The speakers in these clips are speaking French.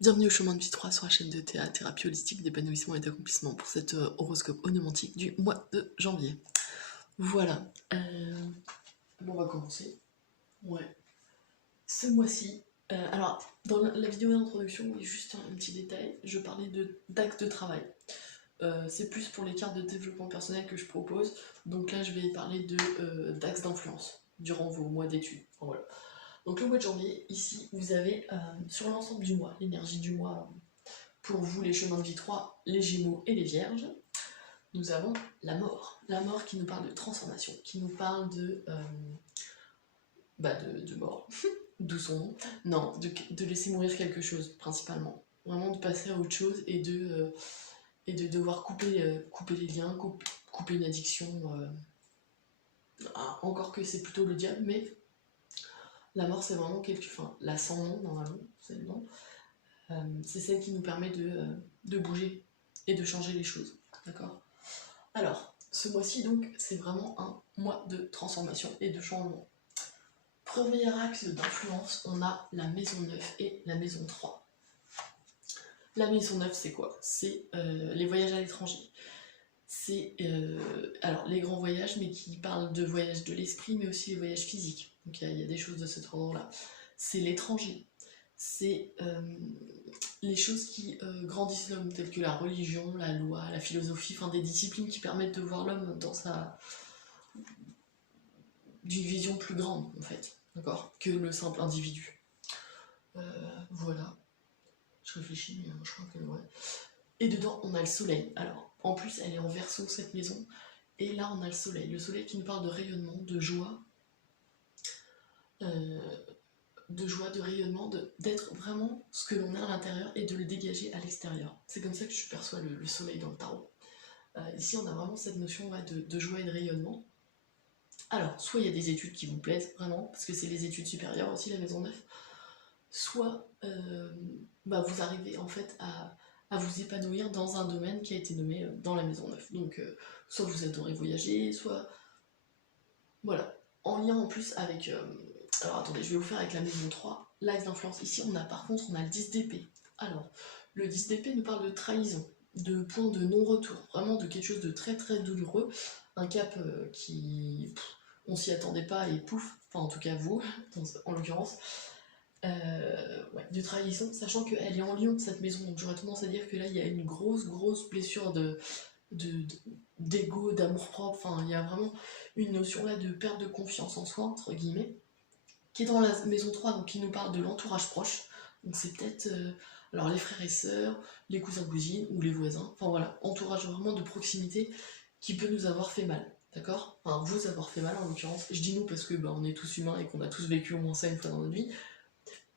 Bienvenue au chemin de vie 3 sur la chaîne de théâtre, thérapie holistique, d'épanouissement et d'accomplissement pour cet horoscope onomantique du mois de janvier. Voilà. Bon, on va commencer. Ouais. Ce mois-ci, alors, dans la vidéo d'introduction, il y a juste un petit détail. Je parlais d'axes de travail. C'est plus pour les cartes de développement personnel que je propose. Donc là, je vais parler d'axes d'influence durant vos mois d'études. Enfin, voilà. Donc le mois de janvier, ici, vous avez sur l'ensemble du mois, l'énergie du mois pour vous les chemins de vie 3, les Gémeaux et les Vierges. Nous avons la mort. La mort qui nous parle de transformation, qui nous parle de mort, d'où son nom. Non, de laisser mourir quelque chose, principalement. Vraiment de passer à autre chose et de devoir couper les liens, couper une addiction. Encore que c'est plutôt le diable, mais la mort c'est vraiment la sans nom normalement, c'est le nom. C'est celle qui nous permet de bouger et de changer les choses, d'accord? Alors, ce mois-ci, donc, c'est vraiment un mois de transformation et de changement. Premier axe d'influence, on a la maison 9 et la maison 3. La maison 9, c'est quoi? C'est les voyages à l'étranger. C'est alors les grands voyages, mais qui parlent de voyages de l'esprit, mais aussi les voyages physiques. Donc il y a des choses de cet ordre-là. C'est l'étranger. C'est les choses qui grandissent l'homme, telles que la religion, la loi, la philosophie, enfin des disciplines qui permettent de voir l'homme d'une vision plus grande, en fait, d'accord, que le simple individu. Voilà. Je réfléchis, mais je crois que ouais. Et dedans, on a le soleil. Alors, en plus, elle est en Verseau, cette maison. Et là, on a le soleil. Le soleil qui nous parle de rayonnement, de joie, de rayonnement, d'être vraiment ce que l'on est à l'intérieur et de le dégager à l'extérieur. C'est comme ça que je perçois le soleil dans le tarot. Ici, on a vraiment cette notion de joie et de rayonnement. Alors, soit il y a des études qui vous plaisent vraiment, parce que c'est les études supérieures aussi, la maison 9, soit vous arrivez en fait à vous épanouir dans un domaine qui a été nommé dans la maison 9. Donc, soit vous adorez voyager, soit... Voilà. En lien en plus avec... alors attendez, je vais vous faire avec la maison 3, l'axe d'influence. Ici, par contre, on a le 10 d'épée. Alors, le 10 d'épée nous parle de trahison, de point de non-retour, vraiment de quelque chose de très très douloureux, un cap qui... on s'y attendait pas et pouf, enfin en tout cas vous, en l'occurrence, de trahison, sachant qu'elle est en lion cette maison, donc j'aurais tendance à dire que là il y a une grosse blessure d'ego, d'amour propre, enfin il y a vraiment une notion là de perte de confiance en soi, entre guillemets, qui est dans la maison 3, donc qui nous parle de l'entourage proche, donc c'est peut-être alors les frères et sœurs, les cousins cousines ou les voisins, enfin voilà, entourage vraiment de proximité qui peut nous avoir fait mal. D'accord? Enfin, vous avoir fait mal en l'occurrence. Je dis nous parce que on est tous humains et qu'on a tous vécu au moins ça une fois dans notre vie.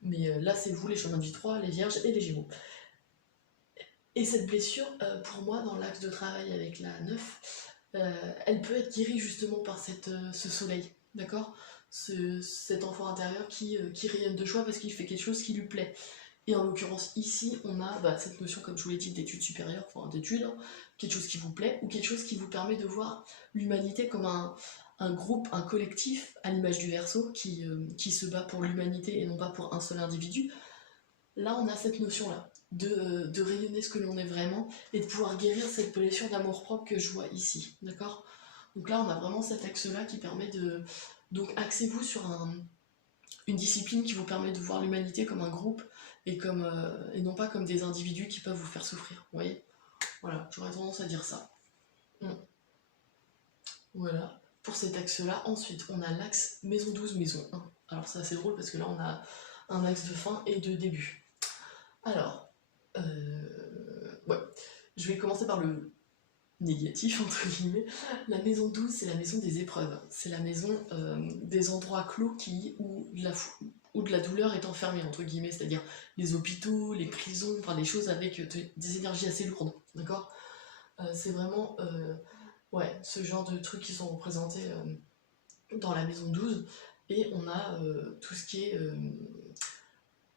Mais là, c'est vous, les chemins de vie 3, les vierges et les gémeaux. Et cette blessure, pour moi, dans l'axe de travail avec la 9, elle peut être guérie justement par ce soleil. D'accord? Cet enfant intérieur qui rayonne de joie parce qu'il fait quelque chose qui lui plaît. Et en l'occurrence, ici, on a cette notion, comme je vous l'ai dit, d'études supérieures, enfin d'études, hein, quelque chose qui vous plaît, ou quelque chose qui vous permet de voir l'humanité comme un groupe, un collectif, à l'image du Verseau, qui se bat pour l'humanité et non pas pour un seul individu. Là, on a cette notion-là, de rayonner ce que l'on est vraiment, et de pouvoir guérir cette blessure d'amour-propre que je vois ici, d'accord? Donc là, on a vraiment cet axe-là qui permet de... Donc, axez-vous sur une discipline qui vous permet de voir l'humanité comme un groupe, et non pas comme des individus qui peuvent vous faire souffrir, vous voyez? Voilà, j'aurais tendance à dire ça. Voilà, pour cet axe-là. Ensuite, on a l'axe maison 12, maison 1. Alors c'est assez drôle parce que là, on a un axe de fin et de début. Alors, ouais, je vais commencer par le négatif, entre guillemets. La maison 12, c'est la maison des épreuves. C'est la maison des endroits clos où de la douleur est enfermée, entre guillemets, c'est-à-dire les hôpitaux, les prisons, enfin des choses avec des énergies assez lourdes, d'accord? C'est vraiment ce genre de trucs qui sont représentés dans la maison 12. Et on a tout ce qui est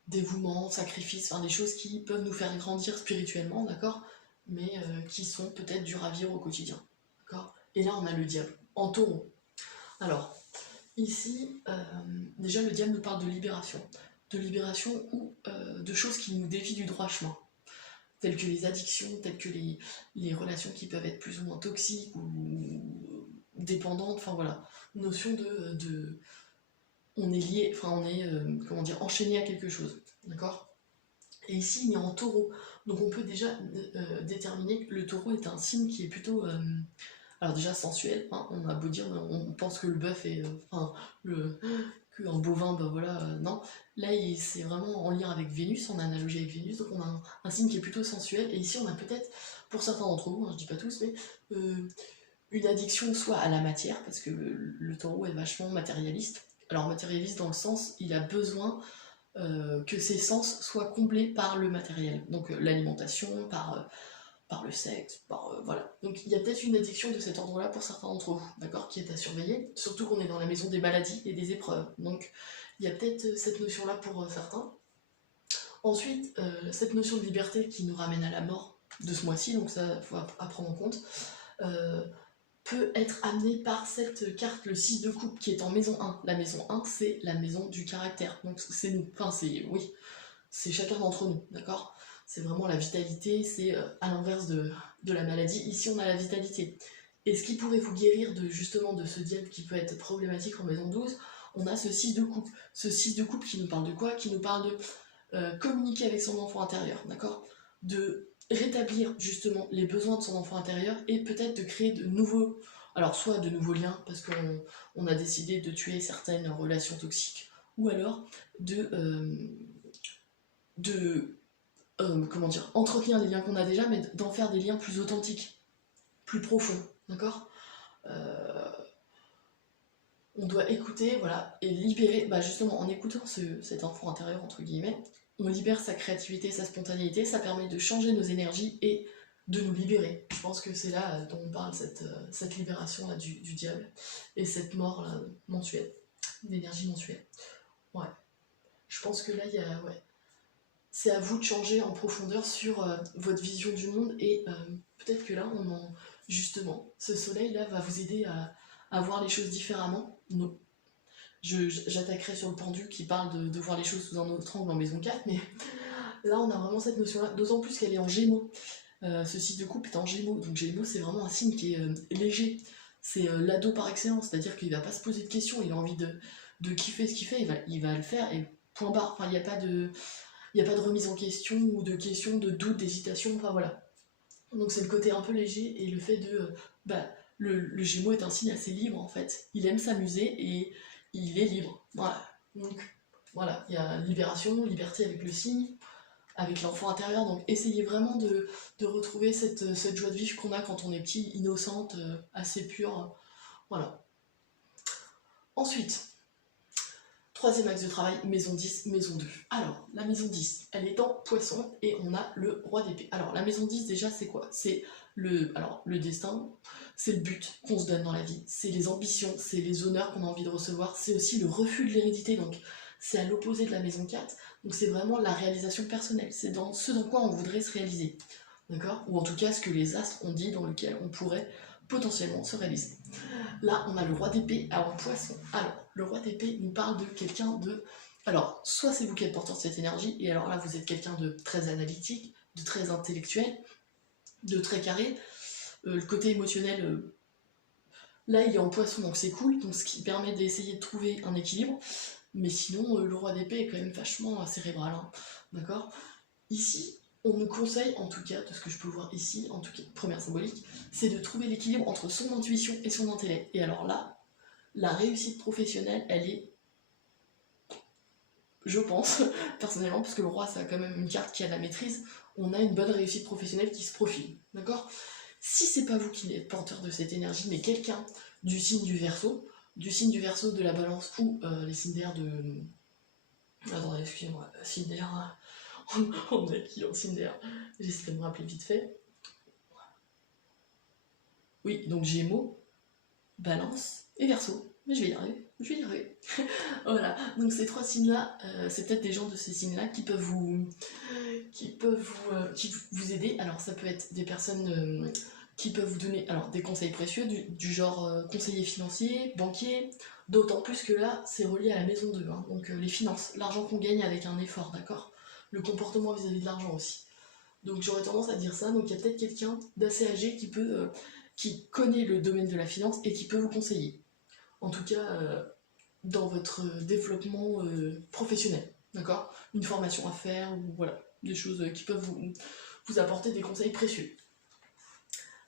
dévouement, sacrifice, enfin des choses qui peuvent nous faire grandir spirituellement, d'accord, mais qui sont peut-être dures à vivre au quotidien, d'accord. Et là, on a le diable, en taureau. Alors, ici, déjà, le diable nous parle de libération. de libération ou de choses qui nous dévient du droit chemin, telles que les addictions, telles que les relations qui peuvent être plus ou moins toxiques ou dépendantes, enfin voilà, notion de on est lié, enfin on est, comment dire, enchaîné à quelque chose, d'accord? Et ici il est en taureau, donc on peut déjà déterminer que le taureau est un signe qui est plutôt, alors déjà sensuel, hein, on a beau dire, on pense que le bœuf est, enfin, qu'un bovin, ben voilà, non. Là, c'est vraiment en lien avec Vénus, en analogie avec Vénus, donc on a un signe qui est plutôt sensuel, et ici on a peut-être, pour certains d'entre vous, hein, je dis pas tous, mais une addiction soit à la matière, parce que le taureau est vachement matérialiste. Alors matérialiste dans le sens, il a besoin que ses sens soient comblés par le matériel, donc l'alimentation, par le sexe, voilà. Donc il y a peut-être une addiction de cet ordre-là pour certains d'entre vous, d'accord, qui est à surveiller, surtout qu'on est dans la maison des maladies et des épreuves. Donc il y a peut-être cette notion-là pour certains. Ensuite, cette notion de liberté qui nous ramène à la mort de ce mois-ci, donc ça, faut à prendre en compte, peut être amenée par cette carte, le 6 de coupe, qui est en maison 1. La maison 1, c'est la maison du caractère, donc c'est nous, enfin oui, c'est chacun d'entre nous, d'accord? C'est vraiment la vitalité, c'est à l'inverse de la maladie. Ici, on a la vitalité. Et ce qui pourrait vous guérir justement de ce diable qui peut être problématique en maison 12, on a ce 6 de coupe. Ce 6 de coupe qui nous parle de quoi? Qui nous parle de communiquer avec son enfant intérieur, d'accord? De rétablir justement les besoins de son enfant intérieur et peut-être de créer de nouveaux, alors soit de nouveaux liens parce qu'on a décidé de tuer certaines relations toxiques, ou alors comment dire, entretenir les liens qu'on a déjà, mais d'en faire des liens plus authentiques, plus profonds, d'accord? On doit écouter, voilà, et libérer, bah justement, en écoutant cet enfant intérieur, entre guillemets, on libère sa créativité, sa spontanéité, ça permet de changer nos énergies et de nous libérer. Je pense que c'est là dont on parle, cette libération là, du diable, et cette mort là, mensuelle, d'énergie mensuelle. Ouais. Je pense que là, il y a, ouais, c'est à vous de changer en profondeur sur votre vision du monde et peut-être que là, justement, ce soleil-là va vous aider à voir les choses différemment. Non. J'attaquerai sur le pendu qui parle de voir les choses sous un autre angle en maison 4, mais là, on a vraiment cette notion-là, d'autant plus qu'elle est en Gémeaux. Ce site de coupe est en Gémeaux, donc Gémeaux, c'est vraiment un signe qui est léger. C'est l'ado par excellence, c'est-à-dire qu'il va pas se poser de questions, il a envie de kiffer ce qu'il fait, il va le faire, et point barre. Enfin, il n'y a pas de remise en question ou de questions, de doute, d'hésitation, enfin voilà. Donc c'est le côté un peu léger et le fait de... le Gémeaux est un signe assez libre en fait. Il aime s'amuser et il est libre. Voilà. Donc voilà, il y a libération, liberté avec le signe, avec l'enfant intérieur. Donc essayez vraiment de retrouver cette joie de vivre qu'on a quand on est petit, innocente, assez pure. Voilà. Ensuite, troisième axe de travail, maison 10, maison 2. Alors, la maison 10, elle est en poisson et on a le roi d'épée. Alors, la maison 10, déjà, c'est quoi? C'est le destin, c'est le but qu'on se donne dans la vie, c'est les ambitions, c'est les honneurs qu'on a envie de recevoir, c'est aussi le refus de l'hérédité, donc c'est à l'opposé de la maison 4, donc c'est vraiment la réalisation personnelle, c'est dans ce dans quoi on voudrait se réaliser, d'accord? Ou en tout cas, ce que les astres ont dit dans lequel on pourrait potentiellement se réaliser. Là, on a le roi d'épée en poisson. Alors, le roi d'épée nous parle de quelqu'un de... Alors, soit c'est vous qui êtes porteur de cette énergie, et alors là, vous êtes quelqu'un de très analytique, de très intellectuel, de très carré. Le côté émotionnel, là, il est en poisson, donc c'est cool, donc ce qui permet d'essayer de trouver un équilibre. Mais sinon, le roi d'épée est quand même vachement cérébral, hein, d'accord? Ici, on nous conseille, en tout cas, de ce que je peux voir ici, en tout cas, première symbolique, c'est de trouver l'équilibre entre son intuition et son intellect. Et alors là, la réussite professionnelle, elle est, je pense, personnellement, parce que le roi, ça a quand même une carte qui a de la maîtrise, on a une bonne réussite professionnelle qui se profile, d'accord? Si c'est pas vous qui êtes porteur de cette énergie, mais quelqu'un du signe du Verseau, de la Balance ou les signes d'air de... Attendez, excusez-moi, signe d'air... on est qui en signe d'air? J'essaie de me rappeler vite fait. Oui, donc Gémeaux, Balance et Verseau. Mais je vais y arriver. Voilà, donc ces trois signes-là, c'est peut-être des gens de ces signes-là qui peuvent vous aider. Alors ça peut être des personnes qui peuvent vous donner alors, des conseils précieux, du genre conseiller financier, banquier, D'autant plus que là, c'est relié à la maison 2, hein, donc les finances, l'argent qu'on gagne avec un effort, d'accord? Le comportement vis-à-vis de l'argent aussi. Donc j'aurais tendance à dire ça, donc il y a peut-être quelqu'un d'assez âgé qui connaît le domaine de la finance et qui peut vous conseiller. En tout cas, dans votre développement professionnel, d'accord? Une formation à faire, ou voilà, des choses qui peuvent vous apporter des conseils précieux.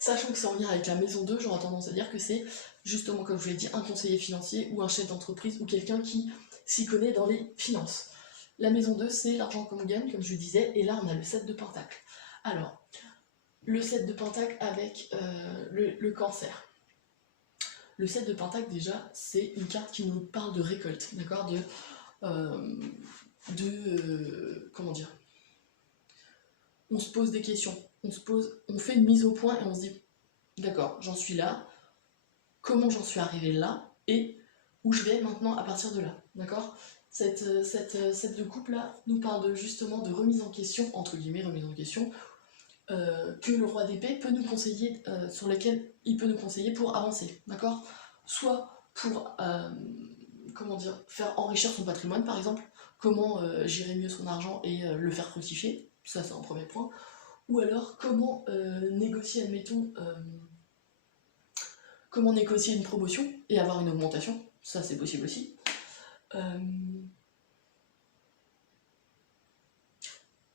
Sachant que c'est en lien avec la maison 2, j'aurais tendance à dire que c'est justement, comme je vous l'ai dit, un conseiller financier ou un chef d'entreprise ou quelqu'un qui s'y connaît dans les finances. La maison 2, c'est l'argent qu'on gagne, comme je disais, et là on a le 7 de pentacle. Alors, le 7 de pentacle avec le cancer. Le 7 de pentacle, déjà, c'est une carte qui nous parle de récolte, d'accord? Comment dire? On se pose des questions, on fait une mise au point et on se dit, d'accord, j'en suis là, comment j'en suis arrivé là, et où je vais maintenant à partir de là, d'accord? Cette de couple là nous parle justement de remise en question, entre guillemets remise en question, que le roi d'épée peut nous conseiller, sur lesquels il peut nous conseiller pour avancer, d'accord? Soit pour, comment dire, faire enrichir son patrimoine par exemple, comment gérer mieux son argent et le faire fructifier, ça c'est un premier point, ou alors comment négocier, admettons, comment négocier une promotion et avoir une augmentation, ça c'est possible aussi.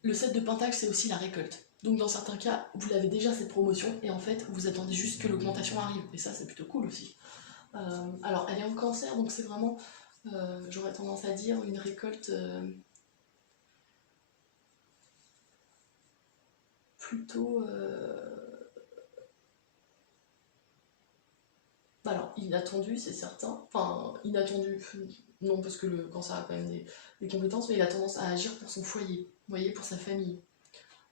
Le 7 de pentacle, c'est aussi la récolte. Donc dans certains cas, vous l'avez déjà cette promotion et en fait, vous attendez juste que l'augmentation arrive. Et ça, c'est plutôt cool aussi. Alors, elle est en cancer, donc c'est vraiment, j'aurais tendance à dire, une récolte plutôt... Alors, inattendu, c'est certain. Enfin, inattendu, non, parce que le cancer a quand même des compétences, mais il a tendance à agir pour son foyer, vous voyez, pour sa famille.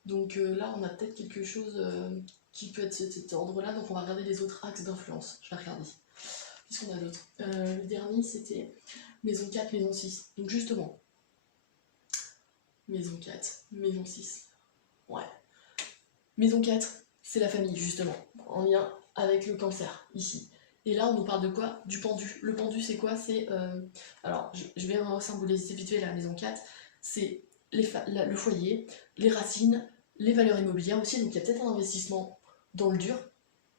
Donc là, on a peut-être quelque chose qui peut être cet ordre-là, donc on va regarder les autres axes d'influence. Je vais regarder. Qu'est-ce qu'on a d'autre? Le dernier, c'était maison 4, maison 6. Donc justement, maison 4, maison 6. Ouais. Maison 4, c'est la famille, justement, en lien avec le cancer, ici. Et là, on nous parle de quoi? Du pendu. Le pendu, c'est quoi? C'est... alors, je vais symboliser vite fait la maison 4. C'est le foyer, les racines, les valeurs immobilières aussi. Donc, il y a peut-être un investissement dans le dur.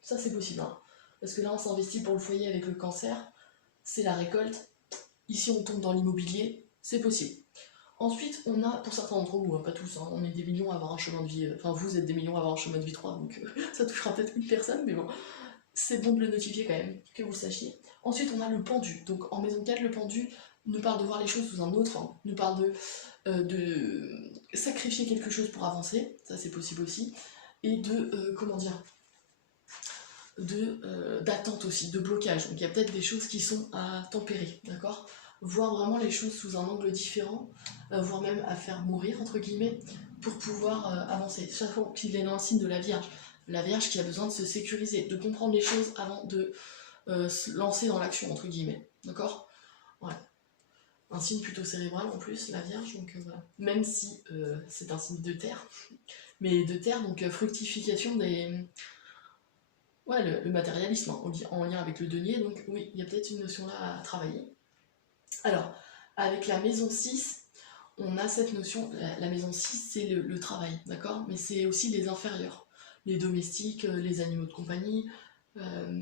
Ça, c'est possible. Hein. Parce que là, on s'investit pour le foyer avec le cancer. C'est la récolte. Ici, on tombe dans l'immobilier. C'est possible. Ensuite, on a, pour certains d'entre vous, hein, pas tous, hein, on est des millions à avoir un chemin de vie... Enfin, vous êtes des millions à avoir un chemin de vie 3, donc ça touchera peut-être une personne, mais bon... C'est bon de le notifier quand même, que vous le sachiez. Ensuite, on a le pendu. Donc en maison 4, le pendu nous parle de voir les choses sous un autre angle, nous parle de sacrifier quelque chose pour avancer, ça c'est possible aussi, et de, comment dire, d'attente aussi, de blocage. Donc il y a peut-être des choses qui sont à tempérer, d'accord? Voir vraiment les choses sous un angle différent, voire même à faire mourir, entre guillemets, pour pouvoir avancer. Sachant qu'il est dans un signe de la Vierge. La Vierge qui a besoin de se sécuriser, de comprendre les choses avant de se lancer dans l'action, entre guillemets. D'accord? Ouais. Un signe plutôt cérébral en plus, la Vierge, donc voilà. Même si c'est un signe de terre, mais de terre, donc fructification des... Ouais, le matérialisme, hein, en lien avec le denier, donc oui, il y a peut-être une notion là à travailler. Alors, avec la maison 6, on a cette notion, la maison 6, c'est le travail, d'accord? Mais c'est aussi les inférieurs, les domestiques, les animaux de compagnie,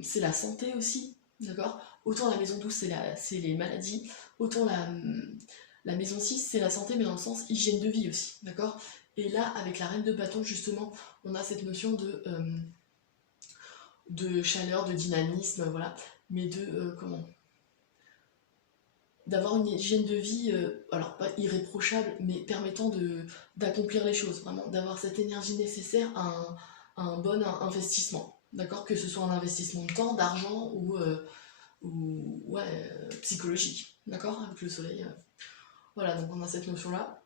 c'est la santé aussi, d'accord? Autant la maison 12, c'est les maladies, autant la maison 6, c'est la santé, mais dans le sens hygiène de vie aussi, d'accord? Et là, avec la reine de bâton, justement, on a cette notion de chaleur, de dynamisme, voilà, mais comment? D'avoir une hygiène de vie, alors pas irréprochable, mais permettant d'accomplir les choses, vraiment, d'avoir cette énergie nécessaire à un bon investissement, d'accord? Que ce soit un investissement de temps, d'argent ou ouais, psychologique, d'accord? Avec le soleil. Voilà, donc on a cette notion-là.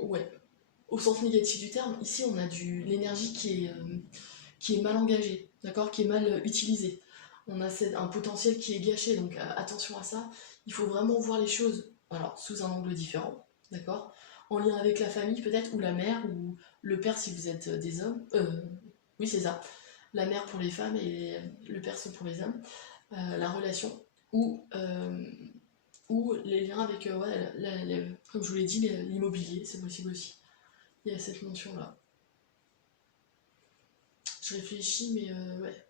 Ouais. Au sens négatif du terme, ici on a l'énergie qui est mal engagée, d'accord? Qui est mal utilisée. On a un potentiel qui est gâché, donc attention à ça. Il faut vraiment voir les choses alors, sous un angle différent, d'accord? En lien avec la famille peut-être, ou la mère, ou le père si vous êtes des hommes. Oui, c'est ça. la mère pour les femmes et le père c'est pour les hommes, la relation, ou les liens avec, ouais, comme je vous l'ai dit, l'immobilier, c'est possible aussi. Il y a cette mention-là. Je réfléchis, mais ouais.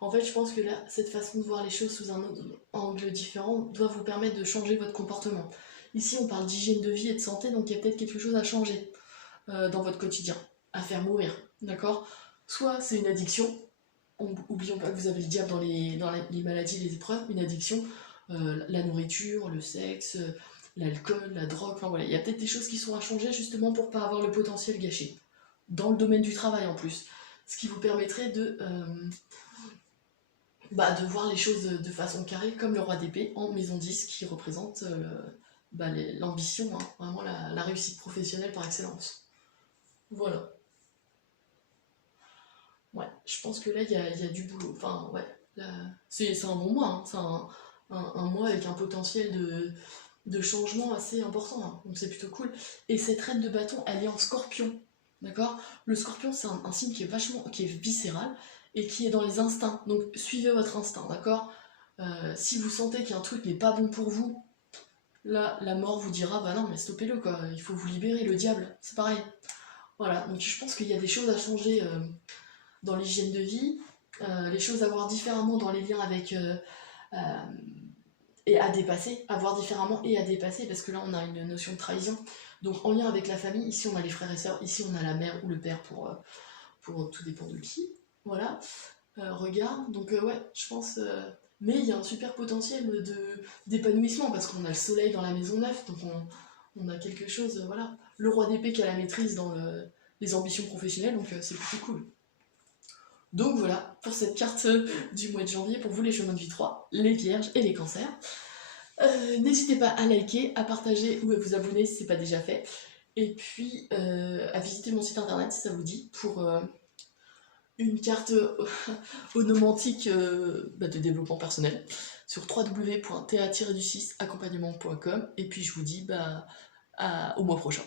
En fait, je pense que là, cette façon de voir les choses sous un angle différent doit vous permettre de changer votre comportement. Ici, on parle d'hygiène de vie et de santé, donc il y a peut-être quelque chose à changer dans votre quotidien, à faire mourir, d'accord? Soit c'est une addiction, oublions pas que vous avez le diable dans les maladies, les épreuves, une addiction, la nourriture, le sexe, l'alcool, la drogue, enfin voilà, il y a peut-être des choses qui sont à changer justement pour pas avoir le potentiel gâché. Dans le domaine du travail en plus. Ce qui vous permettrait de voir les choses de façon carrée, comme le roi d'épée en maison 10 qui représente l'ambition, hein, vraiment la réussite professionnelle par excellence. Voilà. Ouais, je pense que là, il y a du boulot. Enfin, ouais, là, c'est un bon mois, hein. C'est un mois avec un potentiel de changement assez important, hein. Donc c'est plutôt cool. Et cette reine de bâton, elle est en scorpion. D'accord? Le scorpion, c'est un signe qui est viscéral et qui est dans les instincts. Donc suivez votre instinct, d'accord? Si vous sentez qu'il y a un truc n'est pas bon pour vous, là, la mort vous dira, bah non, mais stoppez-le, quoi. Il faut vous libérer, le diable, c'est pareil. Voilà, donc je pense qu'il y a des choses à changer dans l'hygiène de vie, les choses à voir différemment dans les liens avec euh, et à dépasser, à voir différemment et à dépasser, parce que là on a une notion de trahison. Donc en lien avec la famille, ici on a les frères et sœurs, ici on a la mère ou le père pour tout dépend de qui. Voilà, regarde, donc ouais, je pense. Mais il y a un super potentiel d'épanouissement parce qu'on a le soleil dans la maison 9, donc on a quelque chose, voilà. Le roi d'épée qui a la maîtrise dans les ambitions professionnelles, donc c'est plutôt cool. Donc voilà, pour cette carte du mois de janvier, pour vous les chemins de vie 3, les vierges et les cancers. N'hésitez pas à liker, à partager ou à vous abonner si ce n'est pas déjà fait. Et puis à visiter mon site internet si ça vous dit, pour une carte onomantique de développement personnel sur www.ta-du6accompagnement.com. Et puis je vous dis au mois prochain.